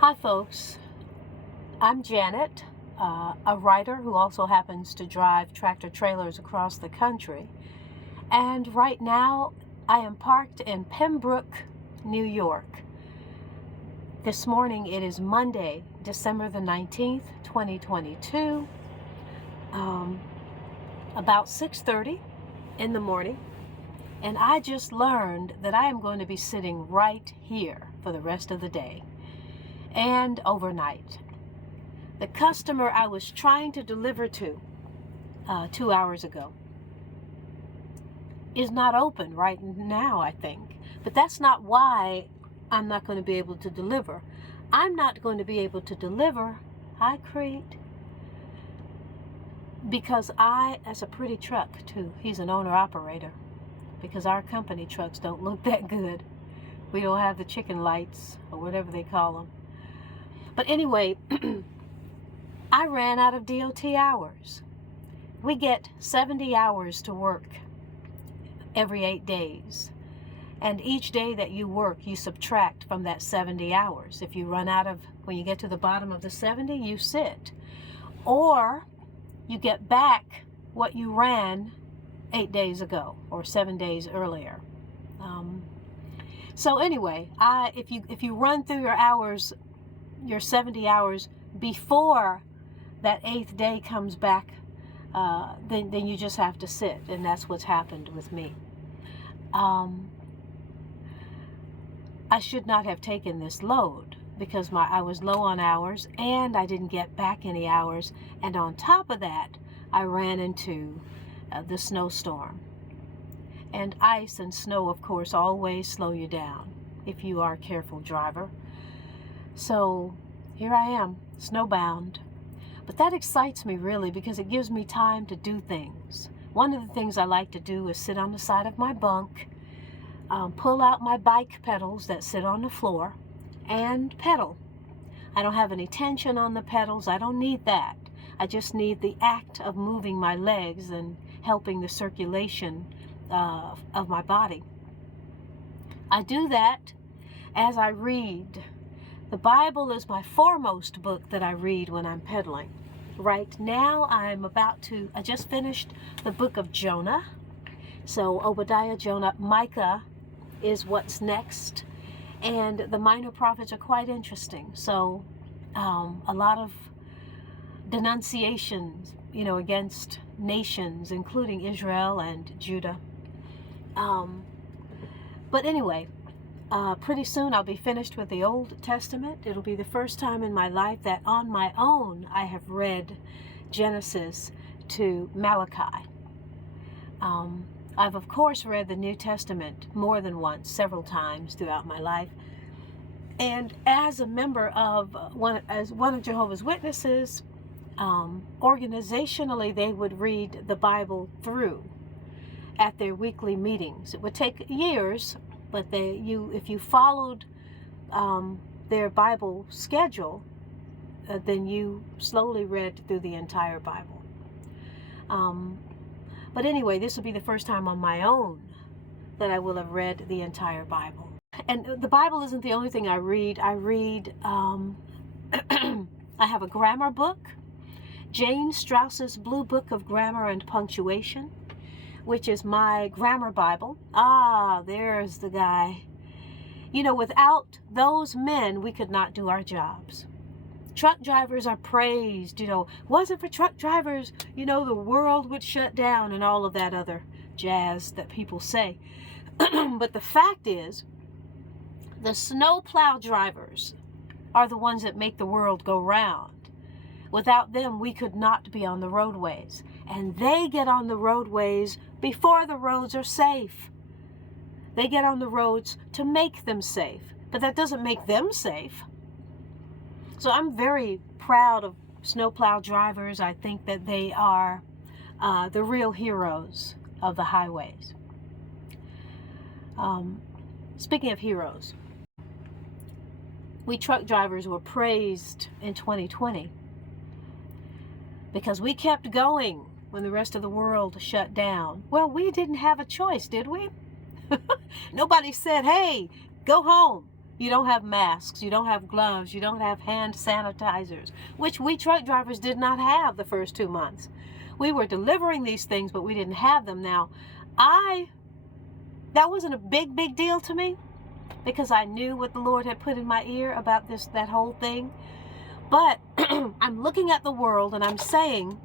Hi folks, I'm Janet, a writer who also happens to drive tractor trailers across the country. And right now I am parked in Pembroke, New York. This morning it is Monday, December the 19th, 2022, about 6:30 in the morning. And I just learned that I am going to be sitting right here for the rest of the day and overnight. The customer I was trying to deliver to 2 hours ago is not open right now, I think. But that's not why I'm not going to be able to deliver. I'm not going to be able to deliver, hi Crete, because that's a pretty truck too. He's an owner-operator, because our company trucks don't look that good. We don't have the chicken lights or whatever they call them. But anyway, I ran out of DOT hours. We get 70 hours to work every 8 days. And each day that you work, you subtract from that 70 hours. If you run out of, when you get to the bottom of the 70, you sit. Or you get back what you ran 8 days ago or 7 days earlier. So anyway, if you run through your hours, your 70 hours before that 8th day comes back, then you just have to sit, and that's what's happened with me. I should not have taken this load because I was low on hours and I didn't get back any hours, and on top of that I ran into the snowstorm. And ice and snow, of course, always slow you down if you are a careful driver. So here I am, snowbound. But that excites me really because it gives me time to do things. One of the things I like to do is sit on the side of my bunk, pull out my bike pedals that sit on the floor, and pedal. I don't have any tension on the pedals. I don't need that. I just need the act of moving my legs and helping the circulation of my body. I do that as I read. The Bible is my foremost book that I read when I'm pedaling. Right now I just finished the book of Jonah. So Obadiah, Jonah, Micah is what's next. And the minor prophets are quite interesting. So a lot of denunciations, against nations, including Israel and Judah. But anyway, pretty soon I'll be finished with the Old Testament. It'll be the first time in my life that on my own I have read Genesis to Malachi. I've of course read the New Testament more than once, several times throughout my life. And as a member of one of Jehovah's Witnesses, organizationally they would read the Bible through at their weekly meetings. It would take years, but if you followed their Bible schedule, then you slowly read through the entire Bible. But anyway, this will be the first time on my own that I will have read the entire Bible. And the Bible isn't the only thing I read. I have a grammar book, Jane Strauss's Blue Book of Grammar and Punctuation, which is my grammar Bible. Ah, there's the guy. Without those men, we could not do our jobs. Truck drivers are praised, wasn't for truck drivers, the world would shut down and all of that other jazz that people say. But the fact is, the snowplow drivers are the ones that make the world go round. Without them, we could not be on the roadways. And they get on the roadways before the roads are safe. They get on the roads to make them safe, but that doesn't make them safe. So I'm very proud of snowplow drivers. I think that they are the real heroes of the highways. Speaking of heroes, we truck drivers were praised in 2020 because we kept going when the rest of the world shut down. Well, we didn't have a choice, did we? Nobody said, hey, go home. You don't have masks, you don't have gloves, you don't have hand sanitizers, which we truck drivers did not have the first 2 months. We were delivering these things, but we didn't have them. Now, that wasn't a big deal to me because I knew what the Lord had put in my ear about that whole thing. But I'm looking at the world and I'm saying,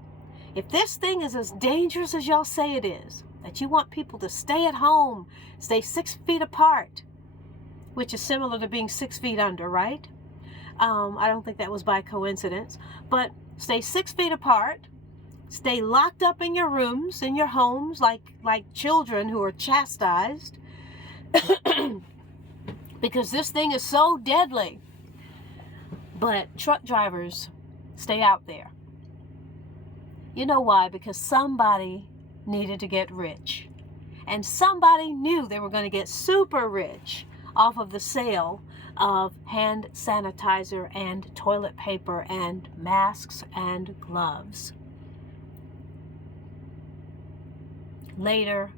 if this thing is as dangerous as y'all say it is, that you want people to stay at home, stay 6 feet apart, which is similar to being 6 feet under, right? I don't think that was by coincidence, but stay 6 feet apart, stay locked up in your rooms, in your homes, like children who are chastised, because this thing is so deadly. But truck drivers, stay out there. You know why? Because somebody needed to get rich. And somebody knew they were going to get super rich off of the sale of hand sanitizer and toilet paper and masks and gloves. Later,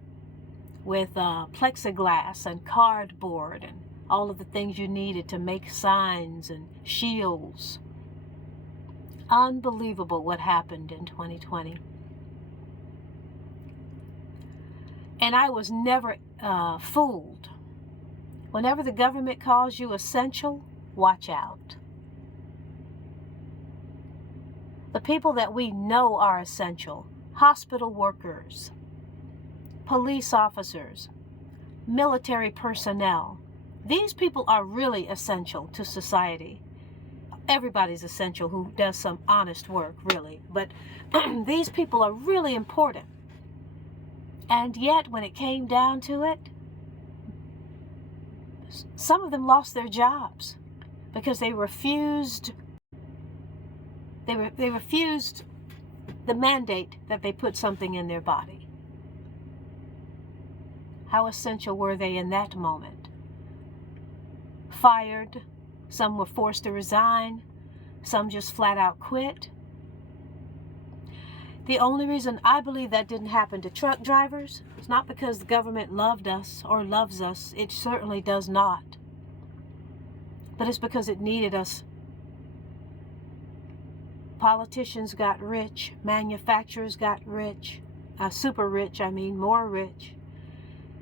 with plexiglass and cardboard and all of the things you needed to make signs and shields. Unbelievable what happened in 2020. And I was never fooled. Whenever the government calls you essential, watch out. The people that we know are essential, hospital workers, police officers, military personnel, these people are really essential to society. Everybody's essential who does some honest work, really. But these people are really important. And yet, when it came down to it, some of them lost their jobs because they refused the mandate that they put something in their body. How essential were they in that moment? Fired, some were forced to resign, some just flat out quit. The only reason I believe that didn't happen to truck drivers is not because the government loved us or loves us. It certainly does not. But it's because it needed us. Politicians got rich, manufacturers got rich, super rich, more rich,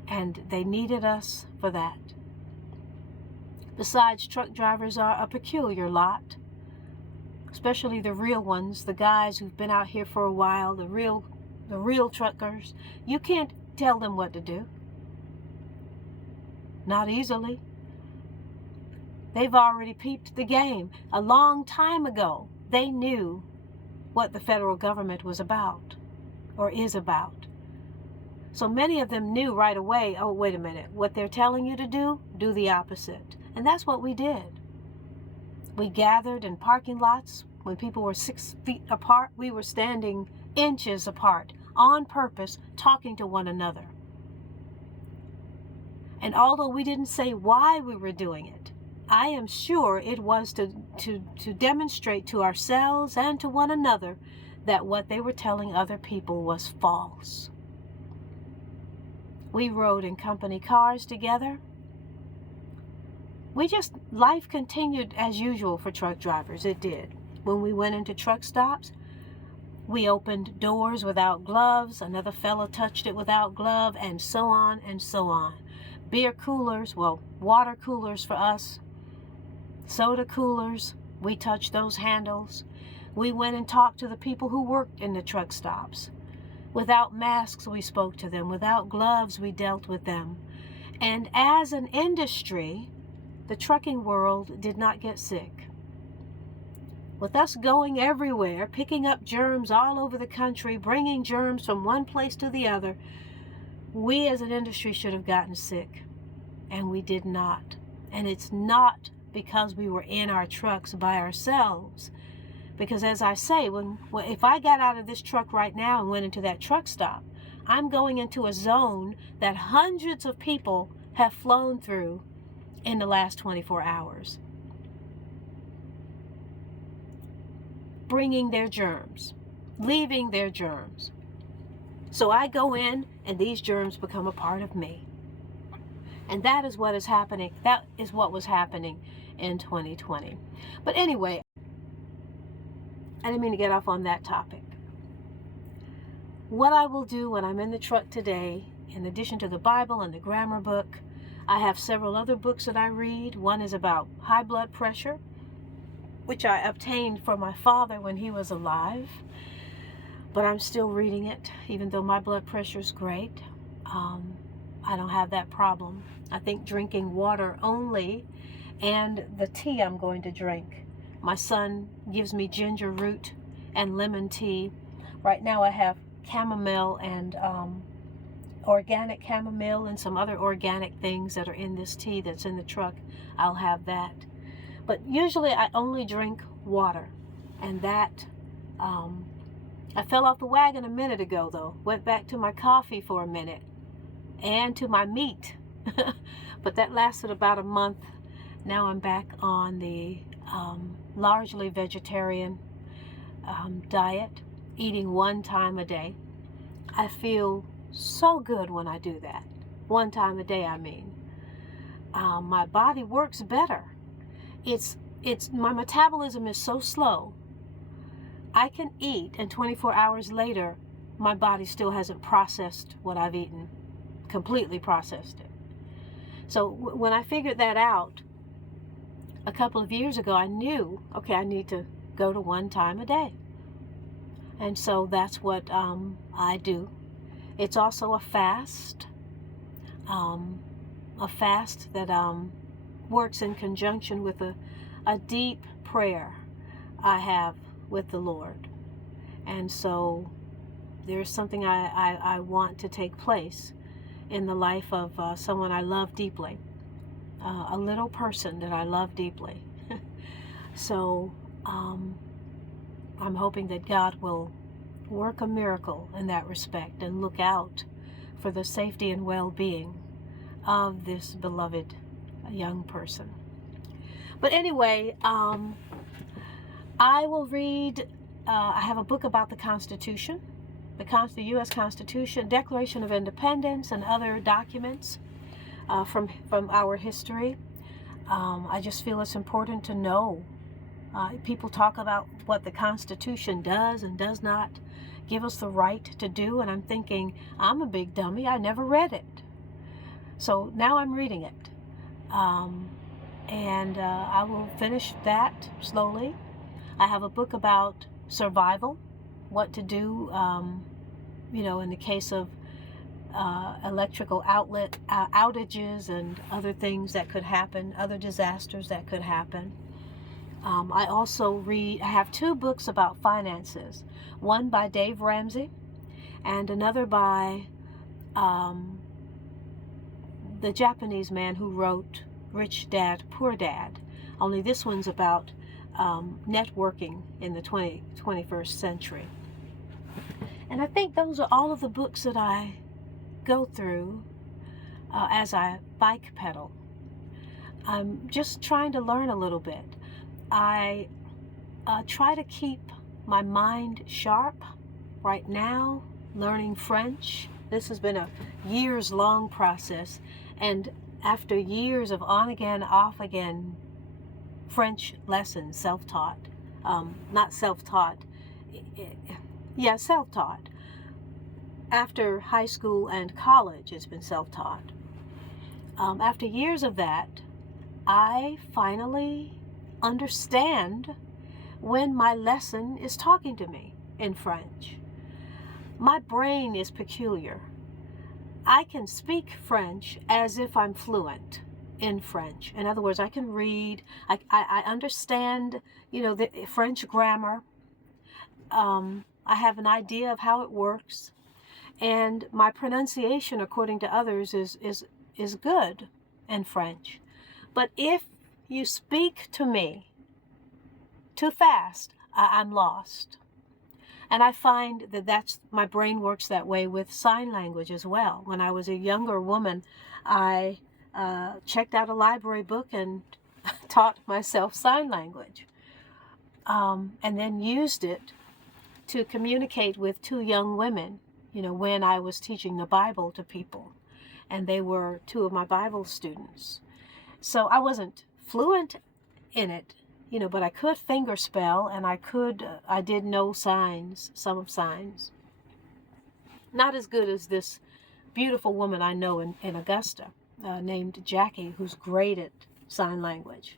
and they needed us for that. Besides, truck drivers are a peculiar lot, especially the real ones, the guys who've been out here for a while, the real truckers. You can't tell them what to do. Not easily. They've already peeped the game. A long time ago, they knew what the federal government was about, or is about. So many of them knew right away, oh, wait a minute, what they're telling you to do the opposite. And that's what we did. We gathered in parking lots. When people were 6 feet apart, we were standing inches apart on purpose, talking to one another. And although we didn't say why we were doing it, I am sure it was to demonstrate to ourselves and to one another that what they were telling other people was false. We rode in company cars together. Life continued as usual for truck drivers. It did. When we went into truck stops, we opened doors without gloves. Another fellow touched it without glove, and so on and so on. Beer coolers, water coolers for us. Soda coolers, we touched those handles. We went and talked to the people who worked in the truck stops. Without masks, we spoke to them. Without gloves, we dealt with them. And as an industry, the trucking world did not get sick. With us going everywhere, picking up germs all over the country, bringing germs from one place to the other, we as an industry should have gotten sick. And we did not. And it's not because we were in our trucks by ourselves. Because as I say, if I got out of this truck right now and went into that truck stop, I'm going into a zone that hundreds of people have flown through in the last 24 hours. Bringing their germs, leaving their germs. So I go in and these germs become a part of me. And that is what is happening. That is what was happening in 2020. But anyway, I didn't mean to get off on that topic. What I will do when I'm in the truck today, in addition to the Bible and the grammar book, I have several other books that I read. One is about high blood pressure, which I obtained from my father when he was alive, but I'm still reading it, even though my blood pressure is great. I don't have that problem. I think drinking water only and the tea I'm going to drink. My son gives me ginger root and lemon tea. Right now I have chamomile and organic chamomile and some other organic things that are in this tea that's in the truck. I'll have that. But usually I only drink water. And that, I fell off the wagon a minute ago though. Went back to my coffee for a minute and to my meat. But that lasted about a month. Now I'm back on the largely vegetarian diet, eating 1 time a day. I feel so good when I do that. 1 time a day, I mean. My body works better. My metabolism is so slow. I can eat, and 24 hours later, my body still hasn't processed what I've eaten, completely processed it. So when I figured that out a couple of years ago, I knew, okay, I need to go to 1 time a day. And so that's what I do. It's also a fast that works in conjunction with a deep prayer I have with the Lord. And so there's something I want to take place in the life of someone I love deeply, a little person that I love deeply. So I'm hoping that God will work a miracle in that respect and look out for the safety and well-being of this beloved young person. But anyway, I will read, I have a book about the Constitution, the U.S. Constitution, Declaration of Independence, and other documents from our history. I just feel it's important to know. People talk about what the Constitution does and does not give us the right to do, and I'm thinking, I'm a big dummy, I never read it. So now I'm reading it. And I will finish that slowly. I have a book about survival, what to do, in the case of electrical outlet outages and other things that could happen, other disasters that could happen. I also I have 2 books about finances, one by Dave Ramsey and another by the Japanese man who wrote Rich Dad, Poor Dad. Only this one's about networking in the 21st century. And I think those are all of the books that I go through as I bike pedal. I'm just trying to learn a little bit. I try to keep my mind sharp. Right now, learning French. This has been a years-long process, and after years of on-again, off-again French lessons, self-taught, not self-taught, yeah, self-taught. After high school and college, it's been self-taught. After years of that, I finally understand when my lesson is talking to me in French. My brain is peculiar. I can speak French as if I'm fluent in French. In other words, I can read, I understand, the French grammar. I have an idea of how it works. And my pronunciation, according to others, is good in French. But if you speak to me too fast, I'm lost. And I find that my brain works that way with sign language as well. When I was a younger woman, I checked out a library book and taught myself sign language, and then used it to communicate with 2 young women, when I was teaching the Bible to people. and they were two of my Bible students. So I wasn't fluent in it, but I could finger spell, and I did know signs, some signs. Not as good as this beautiful woman I know in Augusta, named Jackie, who's great at sign language.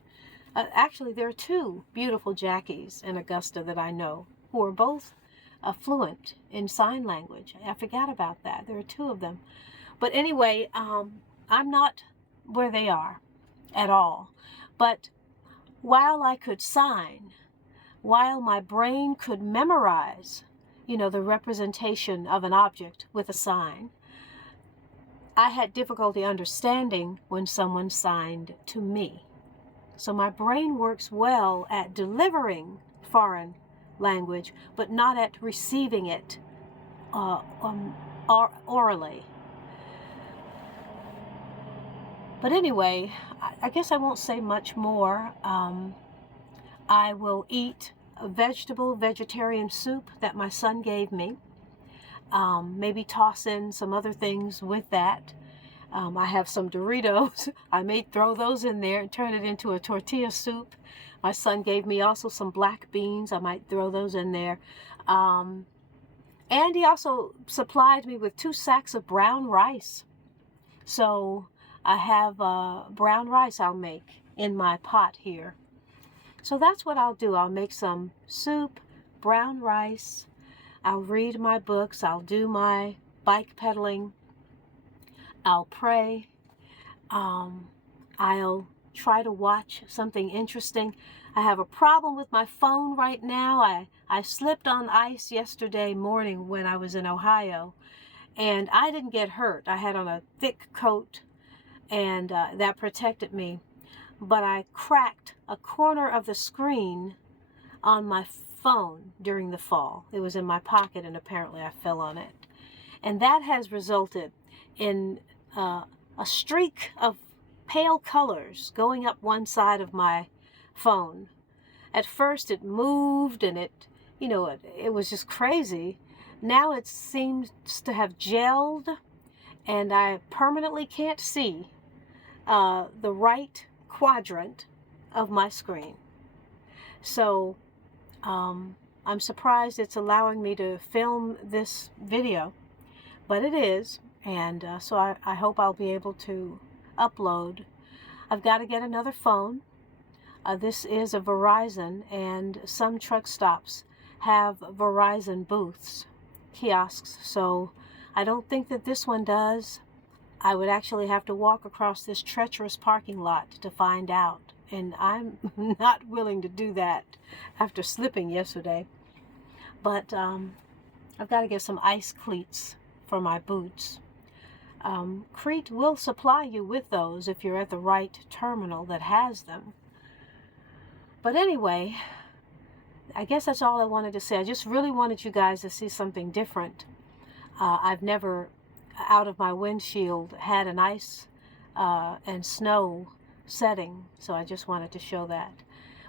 Actually, there are two beautiful Jackies in Augusta that I know who are both fluent in sign language. I forgot about that. There are two of them. But anyway, I'm not where they are at all. But while I could sign, while my brain could memorize, the representation of an object with a sign, I had difficulty understanding when someone signed to me. So my brain works well at delivering foreign language, but not at receiving it orally. But anyway, I guess I won't say much more. I will eat a vegetarian soup that my son gave me. Maybe toss in some other things with that. I have some Doritos. I may throw those in there and turn it into a tortilla soup. My son gave me also some black beans. I might throw those in there. And he also supplied me with 2 sacks of brown rice. So I have brown rice I'll make in my pot here. So that's what I'll do. I'll make some soup, brown rice. I'll read my books. I'll do my bike pedaling. I'll pray. I'll try to watch something interesting. I have a problem with my phone right now. I slipped on ice yesterday morning when I was in Ohio, and I didn't get hurt. I had on a thick coat, and that protected me. But I cracked a corner of the screen on my phone during the fall. It was in my pocket, and apparently I fell on it. And that has resulted in a streak of pale colors going up one side of my phone. At first it moved, and it was just crazy. Now it seems to have gelled, and I permanently can't see the right quadrant of my screen. So I'm surprised it's allowing me to film this video, but it is, and so I hope I'll be able to upload. I've got to get another phone. This is a Verizon, and some truck stops have Verizon booths, kiosks, so I don't think that this one does. I would actually have to walk across this treacherous parking lot to find out, and I'm not willing to do that after slipping yesterday. But I've got to get some ice cleats for my boots. Crete will supply you with those if you're at the right terminal that has them. But anyway, I guess that's all I wanted to say. I just really wanted you guys to see something different. I've never, out of my windshield, had an ice and snow setting, so I just wanted to show that.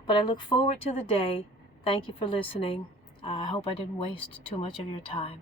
But I look forward to the day. Thank you for listening. I hope I didn't waste too much of your time.